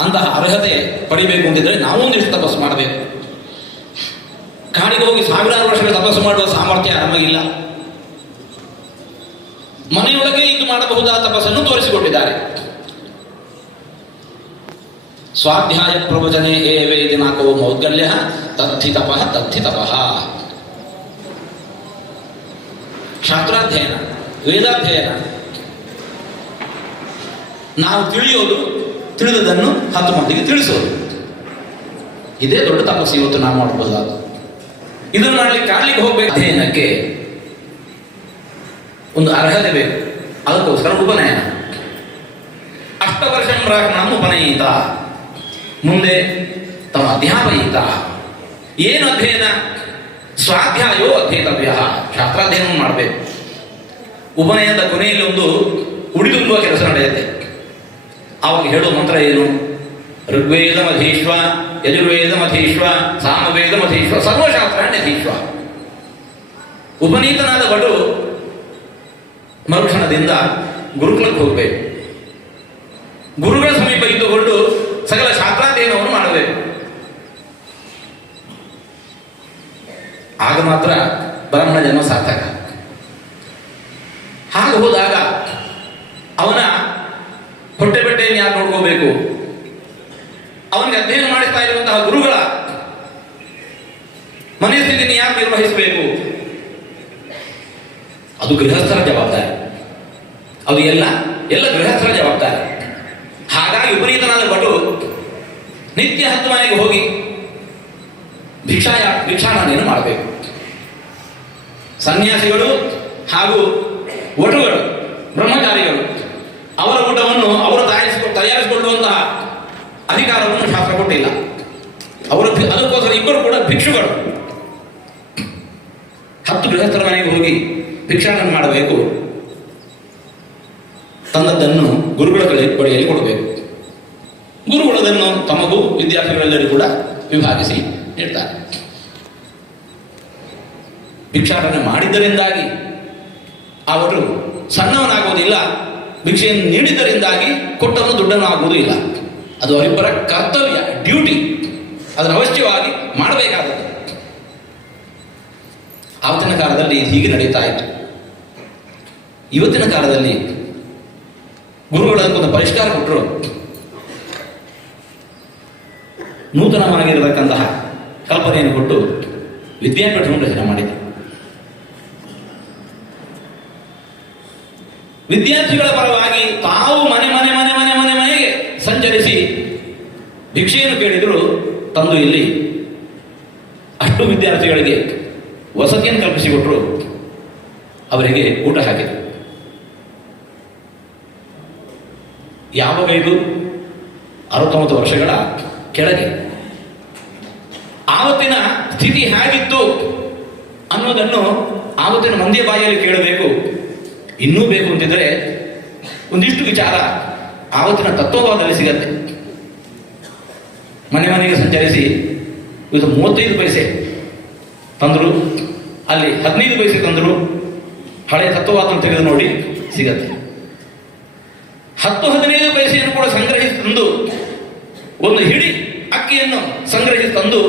ಅಂತಹ ಅರ್ಹತೆ ಪಡಿಬೇಕು ಅಂತಿದ್ರೆ ನಾವು ಒಂದಿಷ್ಟು ತಪಸ್ಸು ಮಾಡಬೇಕು. ಕಾಡಿಗೆ ಹೋಗಿ ಸಾವಿರಾರು ವರ್ಷಗಳ ತಪಸ್ಸು ಮಾಡುವ ಸಾಮರ್ಥ್ಯ ನಮಗಿಲ್ಲ. ಮನೆಯೊಳಗೆ ಇದು ಮಾಡಬಹುದಾದ ತಪಸ್ಸನ್ನು ತೋರಿಸಿಕೊಟ್ಟಿದ್ದಾರೆ. ಸ್ವಾಧ್ಯಾಯ ಪ್ರವಚನೆ ಏ ವೇದಿನಾಕೋ ಮೌದ್ಗಲ್ಯ ತಥಿ ತಪಃ ತತ್ಥಿ ತಪಃ. ಶಾಸ್ತ್ರಾಧ್ಯಯನ, ವೇದಾಧ್ಯಯನ. ನಾವು ತಿಳಿಯೋದು ತಿಳಿದದನ್ನು ಹತ್ತು ಮಂದಿಗೆ ತಿಳಿಸೋದು. ಇದೇ ದೊಡ್ಡ ತಪಸ್ಸು ಇವತ್ತು ನಾವು ಮಾಡಬಹುದಾದ ಇದನ್ನು ಮಾಡಲಿಕ್ಕೆ ಕಾಡ್ಲಿಕ್ಕೆ ಹೋಗ್ಬೇಕು. ಅಧ್ಯಯನಕ್ಕೆ ಒಂದು ಅರ್ಹತೆ ಬೇಕು. ಅದಕ್ಕೋಸ್ಕರ ಉಪನಯನ. ಅಷ್ಟ ವರ್ಷ ಬ್ರಾಹ್ಮಣ ಉಪನಯಿತ. ಮುಂದೆ ತಮ್ಮ ಅಧ್ಯಾಪಯಿತ. ಏನು ಅಧ್ಯಯನ? ಸ್ವಾಧ್ಯಾಯೋ ಅಧ್ಯೇತವ್ಯ. ಶಾಸ್ತ್ರಾಧ್ಯಯನ ಮಾಡಬೇಕು. ಉಪನಯನದ ಕೊನೆಯಲ್ಲಿ ಒಂದು ಆವಾಗ ಹೇಳೋ ಮಂತ್ರ ಏನು? ಋಗ್ವೇದ ಮಧೀಶ್ವ ಯಜುರ್ವೇದ ಮಧೀಶ್ವ ಸಾಮವೇದ ಮಧೀಶ್ವ ಸರ್ವಶಾಸ್ತ್ರಾಣ್ಯಧೀಶ್ವ. ಉಪನೀತನಾದ ಬಡು ಮರುಕ್ಷಣದಿಂದ ಗುರುಕುಲಕ್ಕೆ ಹೋಗಬೇಕು. ಗುರುಗಳ ಸಮೀಪ ಇದ್ದುಕೊಂಡು ಸಕಲ ಶಾಸ್ತ್ರಾಧ್ಯಯನವನ್ನು ಮಾಡಬೇಕು. ಆಗ ಮಾತ್ರ ಬ್ರಾಹ್ಮಣ ಜನ್ಮ ಸಾರ್ಥಕ ಹಾಗೆ ಹೋದಾಗ ಅವನ ಹೊಟ್ಟೆ ಬಟ್ಟೆಯನ್ನು ಯಾರು ನೋಡ್ಕೋಬೇಕು ಅವನಿಗೆ ಅಧ್ಯಯನ ಮಾಡಿಸ್ತಾ ಇರುವಂತಹ ಗುರುಗಳ ಮನೆ ಸ್ಥಿತಿಯನ್ನು ಯಾರು ನಿರ್ವಹಿಸಬೇಕು? ಅದು ಗೃಹಸ್ಥರ ಜವಾಬ್ದಾರಿ. ಅದು ಎಲ್ಲ ಎಲ್ಲ ಗೃಹಸ್ಥರ ಜವಾಬ್ದಾರಿ. ಹಾಗಾಗಿ ವಿಪರೀತನಾದ ಭಟು ನಿತ್ಯ ಹತ್ತು ಮನೆಗೆ ಹೋಗಿ ಭಿಕ್ಷಾಯ ಭಿಕ್ಷಾಟನೆಯನ್ನು ಮಾಡಬೇಕು. ಸನ್ಯಾಸಿಗಳು ಹಾಗೂ ವಟುಗಳು, ಬ್ರಹ್ಮಚಾರಿಗಳು, ಅವರ ಊಟವನ್ನು ಅವರು ತಯಾರಿಸಿಕೊ, ತಯಾರಿಸಿಕೊಳ್ಳುವಂತಹ ಅಧಿಕಾರವನ್ನು ಶಾಸ್ತ್ರ ಕೊಟ್ಟಿಲ್ಲ. ಅವರು ಅದಕ್ಕೋಸ್ಕರ ಇಬ್ಬರು ಕೂಡ ಭಿಕ್ಷುಗಳು ಹತ್ತು ಗೃಹಸ್ಥರ ಮನೆಗೆ ಹೋಗಿ ಭಿಕ್ಷಾಟನೆ ಮಾಡಬೇಕು ತಂದದ್ದನ್ನು ಗುರುಗಳ ಬಳಿಯಲ್ಲಿ ಕೊಡಬೇಕು. ಗುರುಗಳದನ್ನು ತಮಗೂ ವಿದ್ಯಾರ್ಥಿಗಳೆಲ್ಲರೂ ಕೂಡ ವಿಭಾಗಿಸಿ ನೀಡ್ತಾರೆ ಭಿಕ್ಷಾಟನೆ ಮಾಡಿದ್ದರಿಂದಾಗಿ ಅವರು ಸಣ್ಣವನಾಗುವುದಿಲ್ಲ, ಭಿಕ್ಷೆಯನ್ನು ನೀಡಿದ್ದರಿಂದಾಗಿ ಕೊಟ್ಟವನು ದುಡ್ಡನ್ನು ಇಲ್ಲ ಅದು ಅವರಿಬ್ಬರ ಕರ್ತವ್ಯ, ಡ್ಯೂಟಿ. ಅದನ್ನು ಅವಶ್ಯವಾಗಿ ಮಾಡಬೇಕಾದದ್ದು. ಆವತ್ತಿನ ಕಾಲದಲ್ಲಿ ಹೀಗೆ ನಡೀತಾ ಇತ್ತು. ಇವತ್ತಿನ ಕಾಲದಲ್ಲಿ ಗುರುಗಳು ಅದಕ್ಕೊಂದು ಪರಿಷ್ಕಾರ ಕೊಟ್ಟರು ನೂತನವಾಗಿರತಕ್ಕಂತಹ ಕಲ್ಪನೆಯನ್ನು ಕೊಟ್ಟು ವಿದ್ಯಾಪೀಠವನ್ನು ರಚನೆ ಮಾಡಿದೆ ವಿದ್ಯಾರ್ಥಿಗಳ ಪರವಾಗಿ ತಾವು ಮನೆ ಮನೆ ಮನೆ ಮನೆ ಮನೆ, ಮನೆಗೆ ಸಂಚರಿಸಿ ಭಿಕ್ಷೆಯನ್ನು ಕೇಳಿದರು, ತಂದು ಇಲ್ಲಿ ಅಷ್ಟು ವಿದ್ಯಾರ್ಥಿಗಳಿಗೆ ವಸತಿಯನ್ನು ಕಲ್ಪಿಸಿಕೊಟ್ಟರು ಅವರಿಗೆ ಊಟ ಹಾಕಿದರು. ಯಾವಾಗ ಇದು? ಅರವತ್ತೊಂಬತ್ತು ವರ್ಷಗಳ ಕೆಳಗೆ. ಆವತ್ತಿನ ಸ್ಥಿತಿ ಹೇಗಿತ್ತು ಅನ್ನೋದನ್ನು ಆವತ್ತಿನ ಮಂದಿಯ ಬಾಯಲ್ಲಿ ಕೇಳಬೇಕು. ಇನ್ನೂ ಬೇಕು ಅಂತಿದ್ರೆ ಒಂದಿಷ್ಟು ವಿಚಾರ ಆವತ್ತಿನ ತತ್ವವಾದಲ್ಲಿ ಸಿಗತ್ತೆ. ಮನೆ ಮನೆಗೆ ಸಂಚರಿಸಿ ಇದು ಮೂವತ್ತೈದು ಪೈಸೆ ತಂದರು, ಅಲ್ಲಿ ಹದಿನೈದು ಪೈಸೆ ತಂದರು, ಹಳೆ ತತ್ವವಾದನ್ನು ತೆಗೆದು ನೋಡಿ ಸಿಗತ್ತೆ. ಹತ್ತು ಹದಿನೈದು ಪೈಸೆಯನ್ನು ಕೂಡ ಸಂಗ್ರಹಿಸಿ ತಂದು, ಒಂದು ಹಿಡಿ ಅಕ್ಕಿಯನ್ನು ಸಂಗ್ರಹಿಸಿ ತಂದು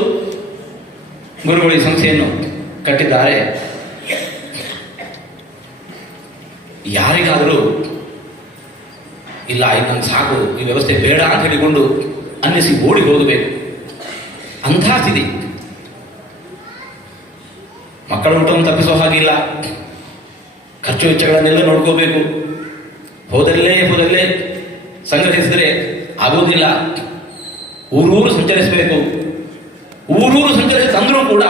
ಗುರುಗಳ ಸಂಸ್ಥೆಯನ್ನು ಕಟ್ಟಿದ್ದಾರೆ. ಯಾರಿಗಾದರೂ, ಇಲ್ಲ ಇದು ಸಾಕು, ಈ ವ್ಯವಸ್ಥೆ ಬೇಡ ಅಂತ ಹೇಳಿಕೊಂಡು ಅನ್ನಿಸಿ ಓಡಿ ಹೋಗಬೇಕು. ಅಂಥ ಸ್ಥಿತಿ. ಮಕ್ಕಳ ಊಟವನ್ನು ತಪ್ಪಿಸೋ ಹಾಗಿಲ್ಲ. ಖರ್ಚು ವೆಚ್ಚಗಳನ್ನೆಲ್ಲ ನೋಡ್ಕೋಬೇಕು. ಹೋದಲ್ಲೇ ಹೋದಲ್ಲೇ ಸಂಗ್ರಹಿಸಿದ್ರೆ ಆಗುವುದಿಲ್ಲ. ಊರೂರು ಸಂಚರಿಸಬೇಕು. ಊರೂರು ಸಂಚರಿಸಿ ತಂದರೂ ಕೂಡ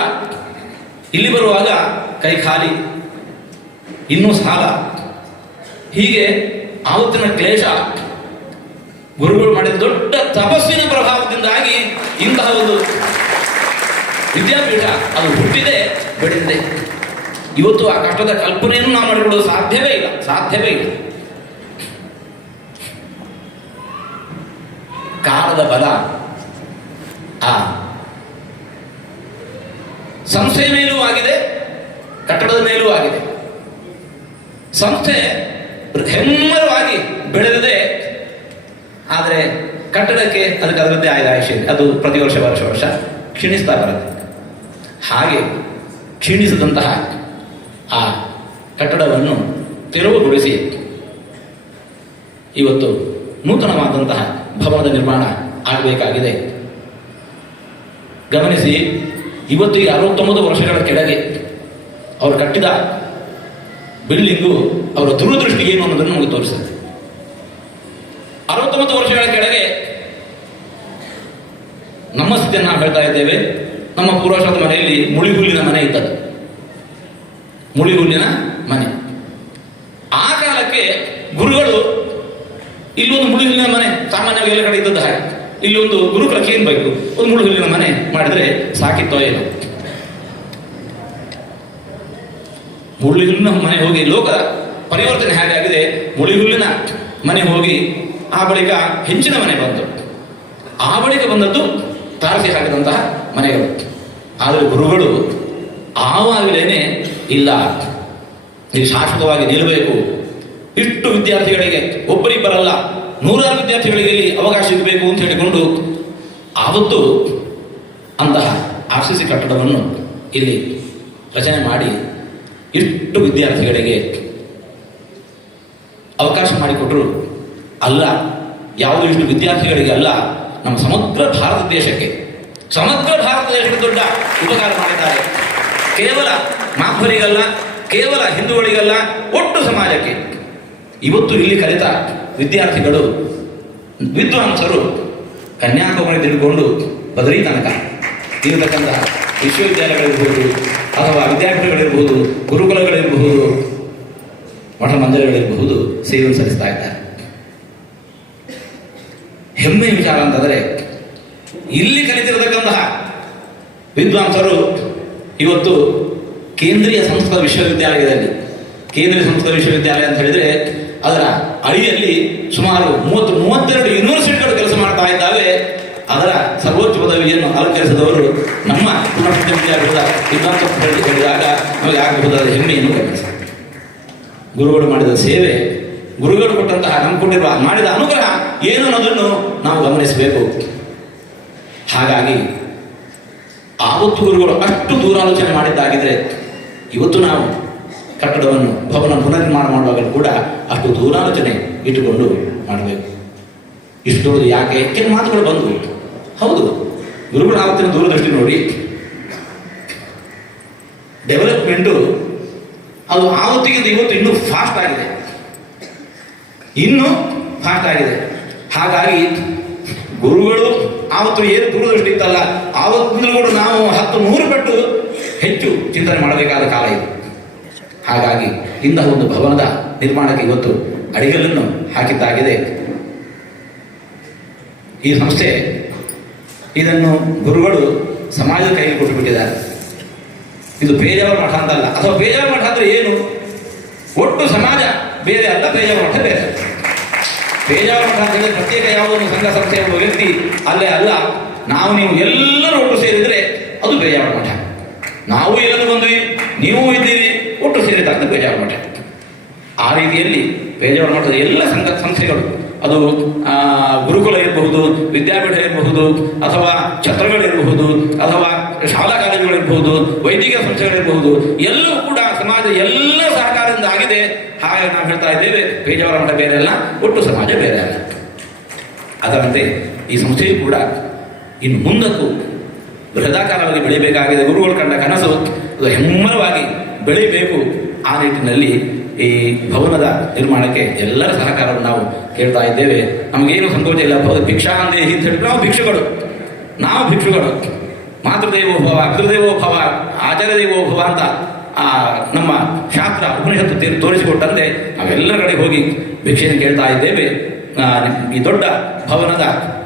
ಇಲ್ಲಿ ಬರುವಾಗ ಕೈ ಖಾಲಿ, ಇನ್ನೂ ಸಾಲ. ಹೀಗೆ ಆವತ್ತಿನ ಕ್ಲೇಶ ಗುರುಗಳು ಮಾಡಿದ ದೊಡ್ಡ ತಪಸ್ಸಿನ ಪ್ರಭಾವದಿಂದಾಗಿ ಇಂತಹ ಒಂದು ವಿದ್ಯಾಪೀಠ ಅದು ಹುಟ್ಟಿದೆ, ಬೆಳೆದಿದೆ. ಇವತ್ತು ಆ ಕಷ್ಟದ ಕಲ್ಪನೆಯನ್ನು ನಾವು ಮಾಡಿಕೊಳ್ಳೋದು ಸಾಧ್ಯವೇ ಇಲ್ಲ ಸಾಧ್ಯವೇ ಇಲ್ಲ. ಕಾಲದ ಬಲ. ಆ. ಸಂಸ್ಥೆಯ ಮೇಲೂ ಆಗಿದೆ, ಕಟ್ಟಡದ ಮೇಲೂ ಆಗಿದೆ. ಸಂಸ್ಥೆ ಹೆಮ್ಮರವಾಗಿ ಬೆಳೆದಿದೆ, ಆದರೆ ಕಟ್ಟಡಕ್ಕೆ ಅದಕ್ಕೆ ಅದರದ್ದೇ ಆಯ್ದ ಆಯುಷ್ಯ ಅದು ಪ್ರತಿ ವರ್ಷ ವರ್ಷ ವರ್ಷ ಕ್ಷೀಣಿಸ್ತಾ ಬರುತ್ತೆ. ಹಾಗೆ ಕ್ಷೀಣಿಸಿದಂತಹ ಆ ಕಟ್ಟಡವನ್ನು ತೆರವುಗೊಳಿಸಿ ಇವತ್ತು ನೂತನವಾದಂತಹ ಭವನದ ನಿರ್ಮಾಣ ಆಗಬೇಕಾಗಿದೆ. ಗಮನಿಸಿ, ಇವತ್ತು ಈ ಅರವತ್ತೊಂಬತ್ತು ವರ್ಷಗಳ ಕೆಳಗೆ ಅವರು ಕಟ್ಟಿದ ಬಿಲ್ಡಿಂಗು ಅವರ ದೂರದೃಷ್ಟಿ ಏನು ಅನ್ನೋದನ್ನು ನಮಗೆ ತೋರಿಸುತ್ತೆ. ಅರವತ್ತೊಂಬತ್ತು ವರ್ಷಗಳ ಕೆಳಗೆ ನಮ್ಮ ಸ್ಥಿತಿಯನ್ನು ಹೇಳ್ತಾ ಇದ್ದೇವೆ. ನಮ್ಮ ಪೂರ್ವಶದ ಮನೆಯಲ್ಲಿ ಮುಳಿಹುಲ್ಲಿನ ಮನೆ ಇದ್ದದ್ದು. ಮುಳಿಹುಲ್ಲಿನ ಮನೆ. ಆ ಕಾಲಕ್ಕೆ ಗುರುಗಳು ಇಲ್ಲೊಂದು ಮುಳಿ ಹುಲ್ಲಿನ ಮನೆ, ಸಾಮಾನ್ಯವಾಗಿ ಎಲ್ಲ ಕಡೆ ಇದ್ದದ್ದು ಹಾಗೆ. ಇಲ್ಲಿ ಒಂದು ಗುರುಕುಲಕ್ಕೆ ಏನ್ ಬೇಕು? ಒಂದು ಮುಳುಗಿನ ಮನೆ ಮಾಡಿದ್ರೆ ಸಾಕಿತ್ತೋ ಏನೋ. ಮುಳ್ಳಿ ಹುಲ್ಲಿನ ಮನೆ ಹೋಗಿ ಲೋಕ ಪರಿವರ್ತನೆ ಹೇಗೆ ಆಗಿದೆ. ಹುಲ್ಲಿನ ಮನೆ ಹೋಗಿ ಆ ಬಳಿಕ ಹೆಂಚಿನ ಮನೆ ಬಂತು. ಆ ಬಳಿಕ ಬಂದದ್ದು ತಾರಸಿ ಹಾಕಿದಂತಹ ಮನೆಗಳು. ಆದರೆ ಗುರುಗಳು ಆವಾಗಲೇನೆ ಇಲ್ಲ. ಇದು ಶಾಶ್ವತವಾಗಿ ನಿಲ್ಲಬೇಕು ಇಷ್ಟು ವಿದ್ಯಾರ್ಥಿಗಳಿಗೆ, ಒಬ್ಬರಿಬ್ಬರಲ್ಲ, ನೂರಾರು ವಿದ್ಯಾರ್ಥಿಗಳಿಗೆ ಇಲ್ಲಿ ಅವಕಾಶ ಇರಬೇಕು ಅಂತ ಹೇಳಿಕೊಂಡು, ಆವತ್ತು ಅಂತಹ ಆರ್ ಸಿ ಸಿ ಕಟ್ಟಡವನ್ನು ಇಲ್ಲಿ ರಚನೆ ಮಾಡಿ ಇಷ್ಟು ವಿದ್ಯಾರ್ಥಿಗಳಿಗೆ ಅವಕಾಶ ಮಾಡಿಕೊಟ್ರು ಅಲ್ಲ, ಯಾವುದು ಇಷ್ಟು ವಿದ್ಯಾರ್ಥಿಗಳಿಗೆ ಅಲ್ಲ, ನಮ್ಮ ಸಮಗ್ರ ಭಾರತ ದೇಶಕ್ಕೆ. ಸಮಗ್ರ ಭಾರತ ದೇಶಕ್ಕೆ ದೊಡ್ಡ ಉಪಕಾರ ಮಾಡಿದ್ದಾರೆ. ಕೇವಲ ಮಾಧ್ವರಿಗಲ್ಲ ಕೇವಲ ಹಿಂದೂಗಳಿಗಲ್ಲ, ಒಟ್ಟು ಸಮಾಜಕ್ಕೆ. ಇವತ್ತು ಇಲ್ಲಿ ಕಲಿತ ವಿದ್ಯಾರ್ಥಿಗಳು, ವಿದ್ವಾಂಸರು, ಕನ್ಯಾಕುಮಾರಿ ತಿಳ್ಕೊಂಡು ಬದರಿ ತನಕ ಇರತಕ್ಕಂತಹ ವಿಶ್ವವಿದ್ಯಾಲಯಗಳಿರ್ಬೋದು ಅಥವಾ ವಿದ್ಯಾಪೀಠಗಳಿರ್ಬೋದು ಗುರುಕುಲಗಳಿರಬಹುದು ಮಠ ಮಂದಿರಗಳಿರಬಹುದು ಸೇವೆಯನ್ನು ಸಲ್ಲಿಸ್ತಾ ಇದ್ದಾರೆ. ಹೆಮ್ಮೆ ವಿಚಾರ ಅಂತಂದರೆ, ಇಲ್ಲಿ ಕಲಿತಿರತಕ್ಕಂತಹ ವಿದ್ವಾಂಸರು ಇವತ್ತು ಕೇಂದ್ರೀಯ ಸಂಸ್ಕೃತ ವಿಶ್ವವಿದ್ಯಾಲಯದಲ್ಲಿ, ಕೇಂದ್ರೀಯ ಸಂಸ್ಕೃತ ವಿಶ್ವವಿದ್ಯಾಲಯ ಅಂತ ಹೇಳಿದ್ರೆ ಅದರ ಅಡಿಯಲ್ಲಿ ಸುಮಾರು ಮೂವತ್ತು, ಮೂವತ್ತೆರಡು ಯೂನಿವರ್ಸಿಟಿಗಳು ಕೆಲಸ ಮಾಡ್ತಾ ಇದ್ದಾವೆ. ಅದರ ಸರ್ವೋಚ್ಚ ಪದವಿಯನ್ನು ಅಲಂಕರಿಸಿದವರು ನಮ್ಮ ಸಿದ್ಧಾಂತ ಹೇಳಿದಾಗ ನಮಗೆ ಆಗಬಹುದಾದ ಹೆಮ್ಮೆಯನ್ನು ಗಮನಿಸ ಗುರುಗಳು ಮಾಡಿದ ಸೇವೆ, ಗುರುಗಳು ಕೊಟ್ಟಂತಹ ನಂಬಿಕೊಂಡಿರುವ ಮಾಡಿದ ಅನುಗ್ರಹ ಏನು ಅನ್ನೋದನ್ನು ನಾವು ಗಮನಿಸಬೇಕು. ಹಾಗಾಗಿ ಆವತ್ತು ಗುರುಗಳು ಅಷ್ಟು ದೂರಾಲೋಚನೆ ಮಾಡಿದ್ದಾಗಿದ್ರೆ ಇವತ್ತು ನಾವು ಕಟ್ಟಡವನ್ನು ಭವನ ಪುನರ್ನಿರ್ಮಾಣ ಮಾಡುವಾಗ ಕೂಡ ಅಷ್ಟು ದೂರಾಲೋಚನೆ ಇಟ್ಟುಕೊಂಡು ಮಾಡಬೇಕು. ಇಷ್ಟು ದೊಡ್ಡದು ಯಾಕೆ? ಹೆಚ್ಚಿನ ಮಾತುಗಳು ಬಂದವು. ಹೌದು, ಗುರುಗಳ ಆವತ್ತಿನ ದೂರದೃಷ್ಟಿ ನೋಡಿ. ಡೆವಲಪ್ಮೆಂಟು ಅದು ಆವತ್ತಿಗಿಂತ ಇವತ್ತು ಇನ್ನೂ ಫಾಸ್ಟ್ ಆಗಿದೆ. ಇನ್ನೂ ಫಾಸ್ಟ್ ಆಗಿದೆ. ಹಾಗಾಗಿ ಗುರುಗಳು ಆವತ್ತು ಏನು ದೂರದೃಷ್ಟಿ ಇತ್ತಲ್ಲ ಆವತ್ತಿನಲ್ಲೂ ಕೂಡ ನಾವು ಹತ್ತು ನೂರು ಪಟ್ಟು ಹೆಚ್ಚು ಚಿಂತನೆ ಮಾಡಬೇಕಾದ ಕಾಲ ಇದು. ಹಾಗಾಗಿ ಇಂತಹ ಒಂದು ಭವನದ ನಿರ್ಮಾಣಕ್ಕೆ ಇವತ್ತು ಅಡಿಗಲನ್ನು ಹಾಕಿದ್ದಾಗಿದೆ. ಈ ಸಂಸ್ಥೆ ಇದನ್ನು ಗುರುಗಳು ಸಮಾಜದ ಕೈಗೆ ಕೊಟ್ಟು ಬಿಟ್ಟಿದ್ದಾರೆ ಇದು ಬೇಜಾವರ ಮಠ ಅಂತಲ್ಲ. ಅಥವಾ ಬೇಜಾವರ ಮಠ ಅಂದ್ರೆ ಏನು? ಒಟ್ಟು ಸಮಾಜ, ಬೇರೆ ಅಲ್ಲ ಬೇಜಾವರ ಮಠ ಬೇರೆ. ಬೇಜಾವರ ಮಠ ಅಂತ ಹೇಳಿದ್ರೆ ಪ್ರತ್ಯೇಕ ಯಾವುದೋ ಒಂದು ಸಂಘ ಸಂಸ್ಥೆ ಎಂಬ ವ್ಯಕ್ತಿ ಅಲ್ಲೇ ಅಲ್ಲ. ನಾವು ನೀವು ಎಲ್ಲರೂ ಒಟ್ಟು ಸೇರಿದ್ರೆ ಅದು ಬೇಜಾವರ ಮಠ. ನಾವು ಎಲ್ಲರೂ ಬಂದ್ವಿ, ನೀವು ಇದ್ದೀರಿ ಒಟ್ಟು ಸೇರಿದಾಗ ಬೇಜಾರು ಮಠ ಆ ರೀತಿಯಲ್ಲಿ ಬೇಜಾರು ಮಾಡಿದ ಎಲ್ಲ ಸಂಘ ಸಂಸ್ಥೆಗಳು, ಅದು ಗುರುಕುಲ ಇರಬಹುದು, ವಿದ್ಯಾಪೀಠ ಇರಬಹುದು, ಅಥವಾ ಛತ್ರಗಳಿರಬಹುದು ಅಥವಾ ಶಾಲಾ ಕಾಲೇಜುಗಳಿರಬಹುದು ವೈದ್ಯಕೀಯ ಸಂಸ್ಥೆಗಳಿರಬಹುದು ಎಲ್ಲವೂ ಕೂಡ ಸಮಾಜ ಎಲ್ಲ ಸಹಕಾರದಿಂದ ಆಗಿದೆ. ಹಾಗೆ ನಾವು ಹೇಳ್ತಾ ಇದ್ದೇವೆ ಬೇಜಾರು ಮಠ ಬೇರೆ ಅಲ್ಲ, ಒಟ್ಟು ಸಮಾಜ ಬೇರೆ ಅಲ್ಲ. ಅದರಂತೆ ಈ ಸಂಸ್ಥೆಯು ಕೂಡ ಇನ್ನು ಮುಂದಕ್ಕೂ ಬೃಹದಾಕಾರವಾಗಿ ಬೆಳಿಬೇಕಾಗಿದೆ. ಗುರುಗಳು ಕಂಡ ಕನಸು, ಅದು ಹೆಮ್ಮರವಾಗಿ ಬೆಳಿಬೇಕು ಆ ನಿಟ್ಟಿನಲ್ಲಿ ಈ ಭವನದ ನಿರ್ಮಾಣಕ್ಕೆ ಎಲ್ಲರ ಸಹಕಾರವನ್ನು ನಾವು ಕೇಳ್ತಾ ಇದ್ದೇವೆ. ನಮಗೇನು ಸಂಕೋಚ ಇಲ್ಲ. ಹೌದು ಭಿಕ್ಷಾ ಅಂದ್ರೆ ಅಂತ ಹೇಳಿ ನಾವು ಭಿಕ್ಷುಗಳು ನಾವು ಭಿಕ್ಷುಗಳು ಮಾತೃದೇವೋಭವ ಅಗ್ರದೇವೋಭವ ಆಚಾರ್ಯ ದೇವೋಭವ ಅಂತ ಆ ನಮ್ಮ ಶಾಸ್ತ್ರ, ಉಪನಿಷತ್ತು ತೀರ್- ತೋರಿಸಿಕೊಟ್ಟಂತೆ ನಾವೆಲ್ಲರ ಕಡೆ ಹೋಗಿ ಭಿಕ್ಷೆಯನ್ನು ಕೇಳ್ತಾ ಇದ್ದೇವೆ. ಈ ದೊಡ್ಡ ಭವನದ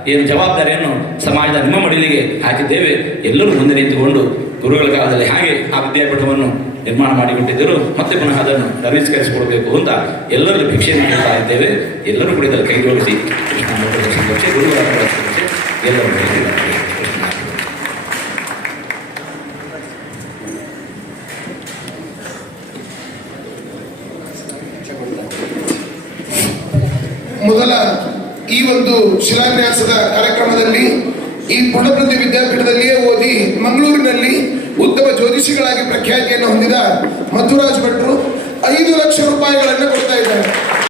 ಏನು ಜವಾಬ್ದಾರಿಯನ್ನು ಸಮಾಜದ ನಿಮ್ಮ ಮಡಿಲಿಗೆ ಹಾಕಿದ್ದೇವೆ. ಎಲ್ಲರೂ ಮುಂದೆ ನಿಂತುಕೊಂಡು ಗುರುಗಳ ಕಾಲದಲ್ಲಿ ಹಾಗೆ ಆ ವಿದ್ಯಾಪೀಠವನ್ನು ನಿರ್ಮಾಣ ಮಾಡಿಬಿಟ್ಟಿದ್ದರು ಮತ್ತೆ ಪುನಃ ಅದನ್ನು ನವೀಕರಿಸಿಕೊಡಬೇಕು ಅಂತ ಎಲ್ಲರೂ ಭಿಕ್ಷೆಯನ್ನು ಹೇಳ್ತಾ ಇದ್ದೇವೆ. ಎಲ್ಲರೂ ಕೂಡ ಇದನ್ನು ಕೈಗೊಳಿಸಿ ಮೊದಲ ಈ ಒಂದು ಶಿಲಾನ್ಯಾಸದ ಕಾರ್ಯಕ್ರಮದಲ್ಲಿ ಈ ಪುಣಪ್ರತಿ ವಿದ್ಯಾಪೀಠದಲ್ಲಿಯೇ ಓದಿ ಮಂಗಳೂರಿನಲ್ಲಿ ಉತ್ತಮ ಜ್ಯೋತಿಷಿಗಳಾಗಿ ಪ್ರಖ್ಯಾತಿಯನ್ನು ಹೊಂದಿದ ಮಧುರಾಜ್ ಭಟ್ರು ಐದು ಲಕ್ಷ ರೂಪಾಯಿಗಳನ್ನು ಕೊಡ್ತಾ ಇದ್ದಾರೆ.